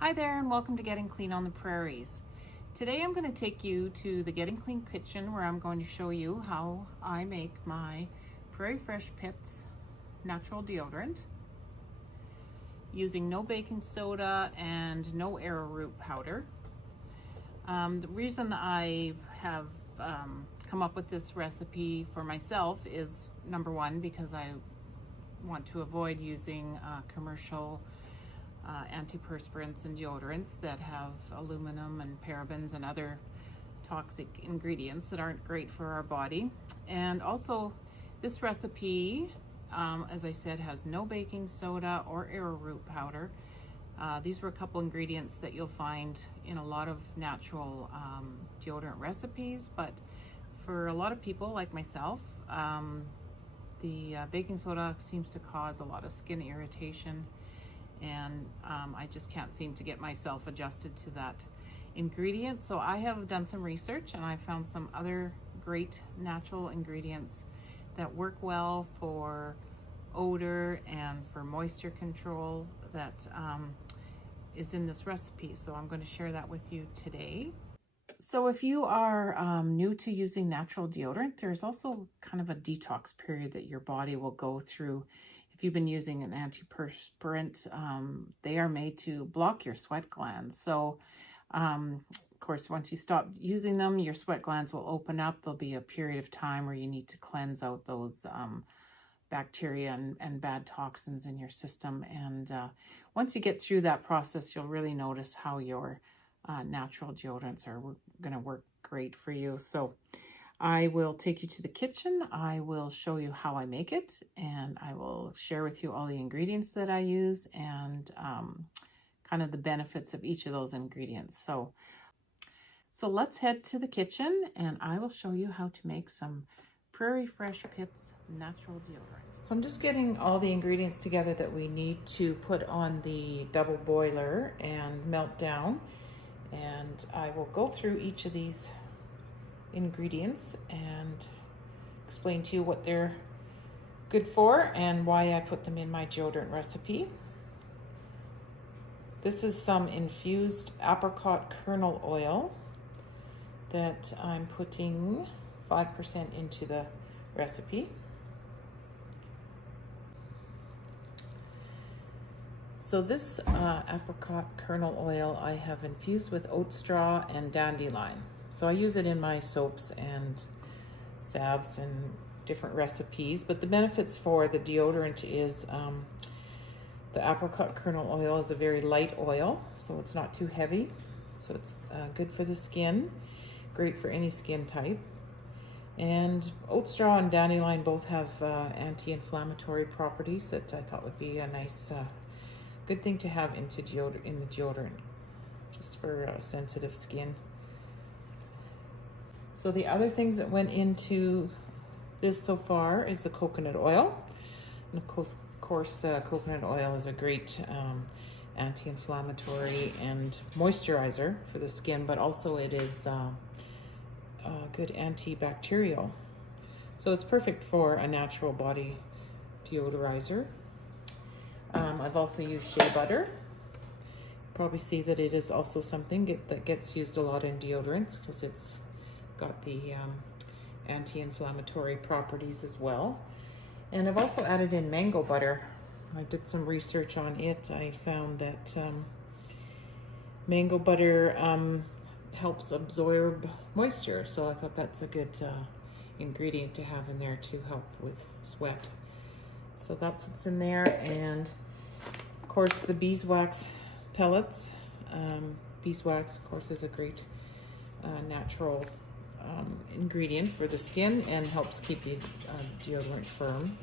Hi there and welcome to Getting Clean on the Prairies. Today I'm going to take you to the Getting Clean kitchen where I'm going to show you how I make my Prairie Fresh Pits natural deodorant using no baking soda and no arrowroot powder. The reason I have come up with this recipe for myself is number one, because I want to avoid using commercial antiperspirants and deodorants that have aluminum and parabens and other toxic ingredients that aren't great for our body. And also this recipe, as I said, has no baking soda or arrowroot powder. These were a couple ingredients that you'll find in a lot of natural deodorant recipes, but for a lot of people like myself, the baking soda seems to cause a lot of skin irritation, and I just can't seem to get myself adjusted to that ingredient. So I have done some research and I found some other great natural ingredients that work well for odor and for moisture control that is in this recipe. So I'm going to share that with you today. So if you are new to using natural deodorant, there's also kind of a detox period that your body will go through. If you've been using an antiperspirant, they are made to block your sweat glands. So, of course, once you stop using them, your sweat glands will open up. There'll be a period of time where you need to cleanse out those bacteria and bad toxins in your system. And once you get through that process, you'll really notice how your natural deodorants are going to work great for you. So I will take you to the kitchen. I will show you how I make it, and I will share with you all the ingredients that I use and kind of the benefits of each of those ingredients. So let's head to the kitchen and I will show you how to make some Prairie Fresh Pits natural deodorant. So I'm just getting all the ingredients together that we need to put on the double boiler and melt down. And I will go through each of these ingredients and explain to you what they're good for and why I put them in my deodorant recipe. This is some infused apricot kernel oil that I'm putting 5% into the recipe. So this apricot kernel oil I have infused with oat straw and dandelion. So I use it in my soaps and salves and different recipes, but the benefits for the deodorant is the apricot kernel oil is a very light oil, so it's not too heavy. So it's good for the skin, great for any skin type. And oat straw and dandelion both have anti-inflammatory properties that I thought would be a nice good thing to have in the deodorant, just for sensitive skin. So the other things that went into this so far is the coconut oil. And of course, coconut oil is a great anti-inflammatory and moisturizer for the skin, but also it is a good antibacterial. So it's perfect for a natural body deodorizer. I've also used shea butter. Probably see that it is also something that gets used a lot in deodorants because it's got the anti-inflammatory properties as well. And I've also added in mango butter. I did some research on it. I found that mango butter helps absorb moisture, so I thought that's a good ingredient to have in there to help with sweat. So that's what's in there. And of course the beeswax pellets. Beeswax, of course, is a great natural ingredient for the skin and helps keep the deodorant firm.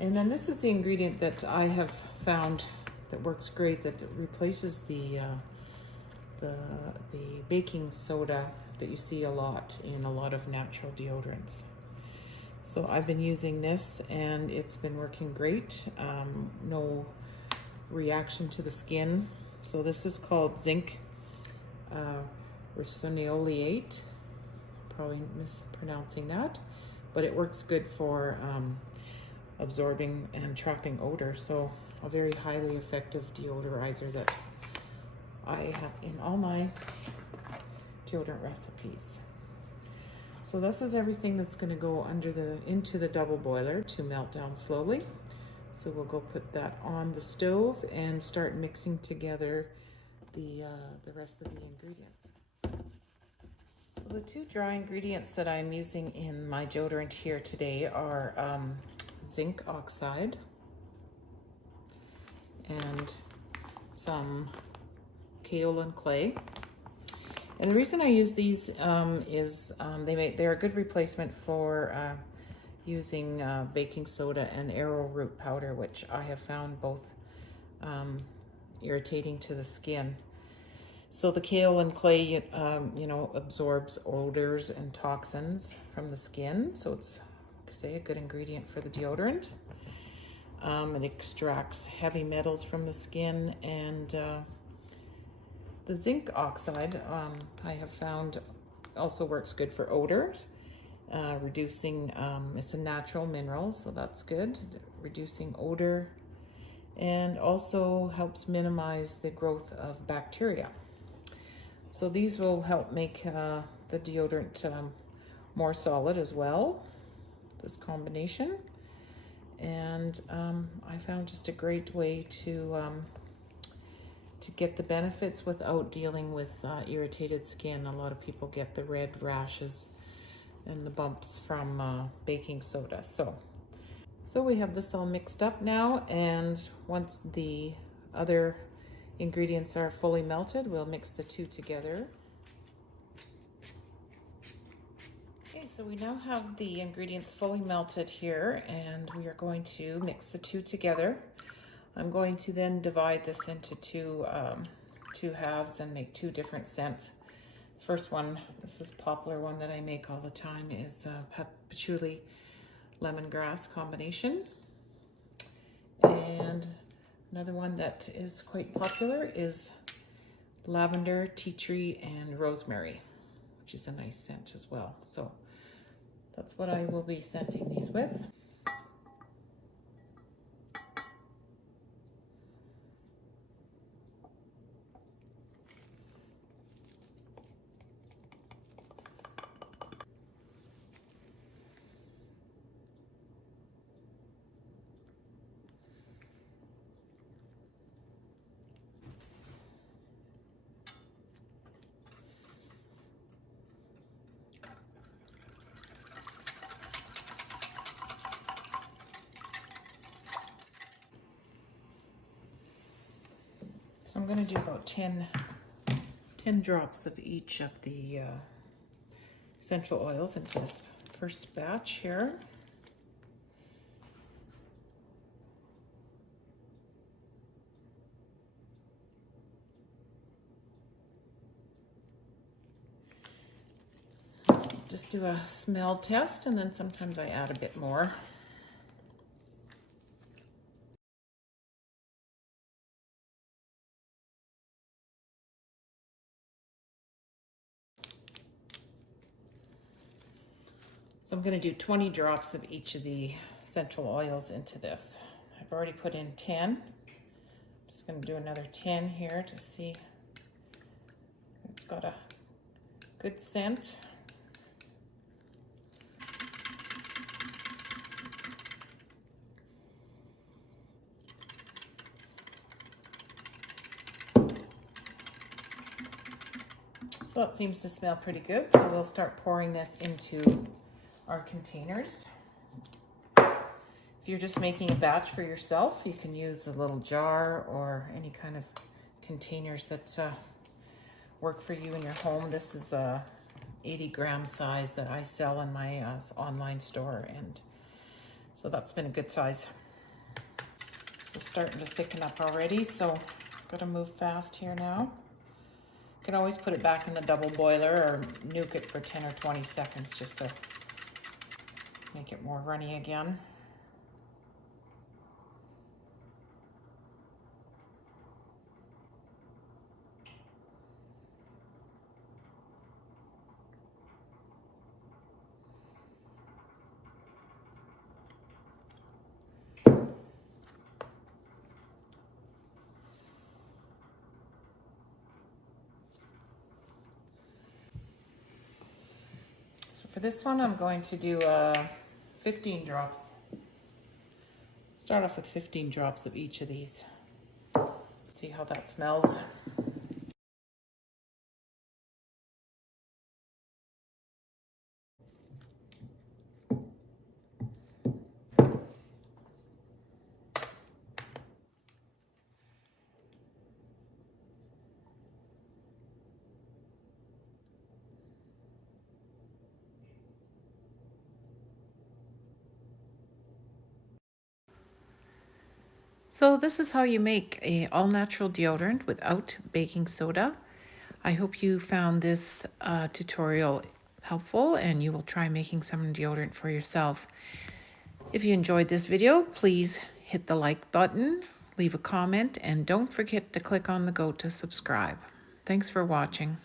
And then this is the ingredient that I have found that works great, that replaces the baking soda that you see a lot in a lot of natural deodorants. So I've been using this and it's been working great. No reaction to the skin. So this is called Zinc Ricinoleate. Probably mispronouncing that, but it works good for absorbing and trapping odor. So a very highly effective deodorizer that I have in all my deodorant recipes. So this is everything that's going to go into the double boiler to melt down slowly. So we'll go put that on the stove and start mixing together the rest of the ingredients. So the two dry ingredients that I'm using in my deodorant here today are Zinc Oxide and some Kaolin clay. And the reason I use these is they're a good replacement for using baking soda and arrowroot powder, which I have found both irritating to the skin. So the Kaolin clay, absorbs odors and toxins from the skin. So it's, say, a good ingredient for the deodorant. It extracts heavy metals from the skin, and the zinc oxide, I have found, also works good for odors, reducing, it's a natural mineral, so that's good, reducing odor, and also helps minimize the growth of bacteria. So these will help make the deodorant more solid as well, this combination. And I found just a great way to get the benefits without dealing with irritated skin. A lot of people get the red rashes and the bumps from baking soda. So we have this all mixed up now, and once the other ingredients are fully melted, we'll mix the two together. Okay, so we now have the ingredients fully melted here, and we are going to mix the two together. I'm going to then divide this into two halves and make two different scents. The first one, this is a popular one that I make all the time, is patchouli lemongrass combination. And another one that is quite popular is lavender, tea tree, and rosemary, which is a nice scent as well. So that's what I will be scenting these with. So I'm going to do about 10 drops of each of the essential oils into this first batch here. Just do a smell test, and then sometimes I add a bit more. So I'm going to do 20 drops of each of the essential oils into this. I've already put in 10. Just going to do another 10 here to see it's got a good scent. So it seems to smell pretty good. So we'll start pouring this into our containers. If you're just making a batch for yourself, you can use a little jar or any kind of containers that work for you in your home. This is a 80-gram size that I sell in my online store, and so that's been a good size. So starting to thicken up already, so gotta move fast here now. You can always put it back in the double boiler or nuke it for 10 or 20 seconds just to make it more runny again. For this one, I'm going to do 15 drops. Start off with 15 drops of each of these. See how that smells. So this is how you make a all-natural deodorant without baking soda. I hope you found this tutorial helpful and you will try making some deodorant for yourself. If you enjoyed this video, please hit the like button, leave a comment, and don't forget to click on the go to subscribe. Thanks for watching.